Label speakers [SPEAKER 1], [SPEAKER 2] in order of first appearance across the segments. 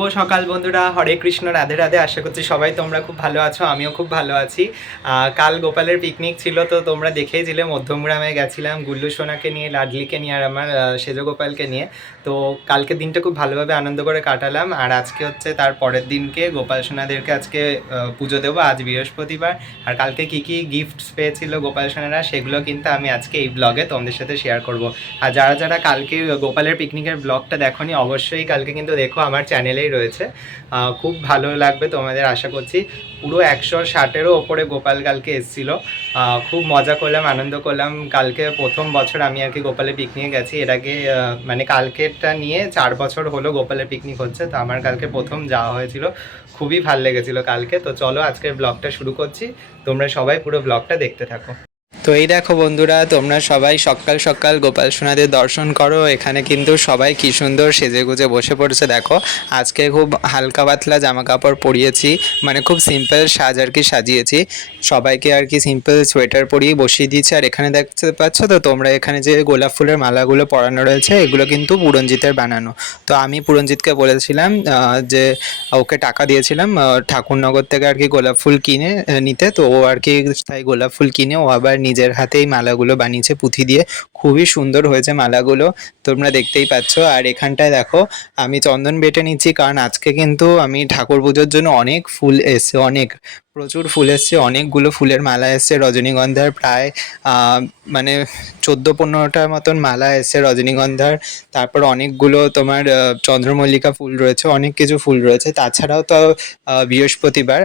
[SPEAKER 1] ও সকাল বন্ধুরা, হরে কৃষ্ণ, রাধে রাধে। আশা করছি সবাই তোমরা খুব ভালো আছো, আমিও খুব ভালো আছি। কাল গোপালের পিকনিক ছিল, তো তোমরা দেখেইছিলে মধ্যমগ্রামে গেছিলাম, গুল্লু সোনাকে নিয়ে, লাডলিকে নিয়ে, আর আমার সেজ গোপালকে নিয়ে। তো কালকে দিনটা খুব ভালোভাবে আনন্দ করে কাটালাম, আর আজকে হচ্ছে তার পরের দিনকে গোপাল সোনাদেরকে আজকে পুজো দেবো, আজ বৃহস্পতিবার। আর কালকে কি কি গিফটস পেয়েছিল গোপাল সোনারা, সেগুলো কিন্তু আমি আজকে এই ব্লগে তোমাদের সাথে শেয়ার করব। আর যারা যারা কালকে গোপালের পিকনিকের ব্লগটা দেখোনি, অবশ্যই কালকে কিন্তু দেখো আমার চ্যানেলেই রয়েছে। খুব ভালো লাগবে তোমাদের আশা করছি। পুরো একশো ষাটেরও ওপরে গোপাল কালকে এসেছিল। খুব মজা করলাম, আনন্দ করলাম। কালকে প্রথম বছর আমি আর কি গোপালের পিকনিকে গেছি। এর আগে মানে কালকেরটা নিয়ে চার বছর হলো গোপালের পিকনিক হচ্ছে। তো আমার কালকে প্রথম যাওয়া হয়েছিল। খুবই ভালো লেগেছিল কালকে। তো চলো আজকের ব্লগটা শুরু করছি। তোমরা সবাই পুরো ব্লগটা দেখতে থাকো। তো এই দেখো বন্ধুরা, তোমরা সবাই সকাল সকাল গোপাল সোনাদের দর্শন করো। এখানে কিন্তু সবাই কি সুন্দর সেজে গুজে বসে পড়েছে, দেখো। আজকে খুব হালকা পাতলা জামা কাপড় পরিয়েছি মানে খুব সিম্পল সাজ আর কি সাজিয়েছি। সবাইকে আর কি সিম্পল সোয়েটার পরিয়ে বসিয়ে দিয়েছি। আর এখানে দেখতে পাচ্ছ তো, তোমরা এখানে যে গোলাপ ফুলের মালাগুলো পরানো রয়েছে, এগুলো কিন্তু পুরঞ্জিতের বানানো। তো আমি পুরঞ্জিতকে বলেছিলাম যে ওকে টাকা দিয়েছিলাম ঠাকুরনগর থেকে আর কি গোলাপ ফুল কিনে নিতে। তো ও আর কি তাই গোলাপ ফুল কিনে ও আবার নিজের হাতেই মালাগুলো বানিয়েছে পুঁথি দিয়ে খুবই সুন্দর হয়েছে মালাগুলো, তোমরা দেখতেই পাচ্ছ। আর এখানটায় দেখো, আমি চন্দন বেটে নিচ্ছি, কারণ আজকে কিন্তু আমি ঠাকুর পুজোর জন্য অনেক ফুল এসছে, অনেক, প্রচুর ফুল এসছে, অনেকগুলো ফুলের মালা এসছে, রজনীগন্ধার প্রায় মানে চোদ্দ পনেরোটার মতন মালা এসছে রজনীগন্ধার, তারপর অনেকগুলো তোমার চন্দ্রমল্লিকা ফুল রয়েছে, অনেক কিছু ফুল রয়েছে, তাছাড়াও তো বৃহস্পতিবার।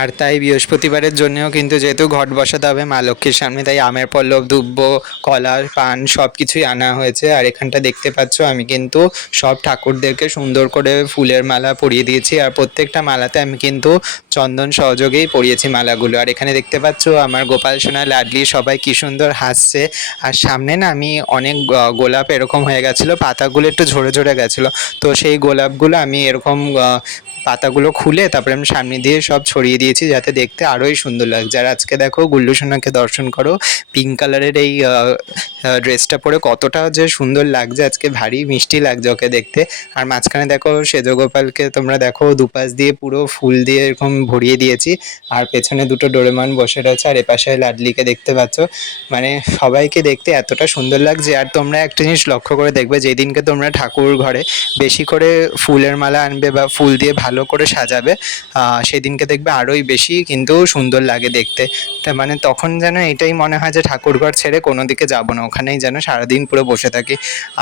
[SPEAKER 1] আর তাই বৃহস্পতিবারের জন্যও কিন্তু যেহেতু ঘট বসাতে হবে মা লক্ষ্মীর সামনে, তাই আমের পল্লব দুব্ব কলা, পান সব কিছুই আনা হয়েছে, আর এখানটা দেখতে পাচ্ছ, আমি কিন্তু সব ঠাকুরদেরকে সুন্দর করে ফুলের মালা পরিয়ে দিয়েছি, আর প্রত্যেকটা মালাতে আমি কিন্তু চন্দন সহযোগেই পরিয়েছি মালাগুলো। আর এখানে দেখতে পাচ্ছ, আমার গোপাল সোনা লাডলি সবাই কি সুন্দর হাসছে। আর সামনে না আমি অনেক গোলাপ এরকম হয়ে গেছিল, পাতাগুলো একটু ঝরে ঝরে গেছিল, তো সেই গোলাপগুলো আমি এরকম পাতাগুলো খুলে তারপরে আমি সামনে দিয়ে সব ছড়িয়ে দিয়েছি যাতে দেখতে আরোই সুন্দর লাগছে আর আজকে দেখো গুল্লু সোনাকে দর্শন করো পিঙ্ক কালারের এই ড্রেসটা পরে কতটা যে সুন্দর লাগছে, আজকে ভারী মিষ্টি লাগছে ওকে দেখতে। আর মাঝখানে দেখো সেজগোপালকে তোমরা দেখো দুপাশ দিয়ে পুরো ফুল দিয়ে এরকম ভরিয়ে দিয়েছি। আর পেছনে দুটো ডোরেমন বসে রয়েছে আর এপাশে লাডলিকে দেখতে পাচ্ছ। মানে সবাইকে দেখতে এতটা সুন্দর লাগছে। আর তোমরা একটা জিনিস লক্ষ্য করে দেখবে, যেদিনকে তোমরা ঠাকুর ঘরে বেশি করে ফুলের মালা আনবে বা ফুল দিয়ে ভালো করে সাজাবে সেদিনকে দেখবে আরোই বেশি কিন্তু সুন্দর লাগে দেখতে। তা মানে তখন যেন এটাই মনে হয় যে ঠাকুরঘর ছেড়ে কোনো দিকে যাব না, ওখানেই যেন সারাদিন পুরো বসে থাকি।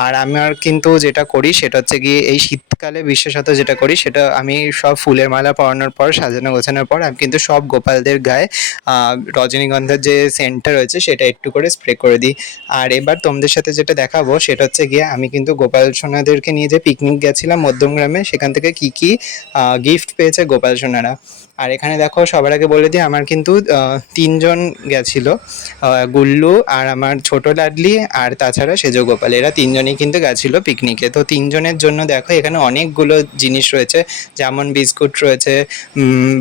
[SPEAKER 1] আর আমার কিন্তু যেটা করি সেটা হচ্ছে গিয়ে এই শীতকালে বিশেষত যেটা করি সেটা আমি সব ফুলের মালা পরানোর পর, সাজানো গোছানোর পর, আমি কিন্তু সব গোপালদের গায়ে রজনীগন্ধার যে সেন্টটা রয়েছে সেটা একটু করে স্প্রে করে দিই। আর এবার তোমাদের সাথে যেটা দেখাবো সেটা হচ্ছে গিয়ে আমি কিন্তু গোপাল সোনাদেরকে নিয়ে যে পিকনিক গেছিলাম মধ্যমগ্রামে, সেখান থেকে কি কি গিফট পেয়েছে গোপাল সোনারা। আর এখানে দেখো সবার আগে বলে দিই, আমার কিন্তু তিনজন গেছিল গুল্লু আর আমার ছোট লাডলি আর তাছাড়া সেজ গোপাল এরা তিনজনই কিন্তু গেছিল পিকনিকে তো তিনজনের জন্য দেখো, এখানে অনেকগুলো জিনিস রয়েছে, যেমন বিস্কুট রয়েছে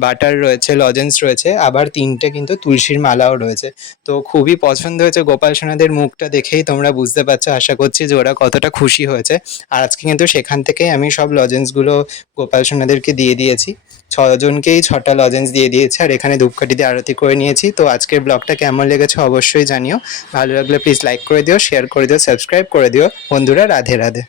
[SPEAKER 1] বাটার রয়েছে, লজেন্স রয়েছে, আবার তিনটে কিন্তু তুলসীর মালাও রয়েছে। তো খুবই পছন্দ হয়েছে গোপাল সোনাদের মুখটা দেখেই তোমরা বুঝতে পারছ, আশা করছি যে ওরা কতটা খুশি হয়েছে। আর আজকে কিন্তু সেখান থেকেই আমি সব লজেন্সগুলো গোপাল সোনাদেরকে দিয়ে দিয়েছি। ছজনকেই ছটা লজেন্স দিয়ে দিয়েছে আর এখানে ধূপকাঠিতে আরতি করে নিয়েছি। তো আজকের ব্লগটা কেমন লেগেছে অবশ্যই জানিও। ভালো লাগলে প্লিজ লাইক করে দিও শেয়ার করে দিও সাবস্ক্রাইব করে দিও। বন্ধুরা, রাধে রাধে।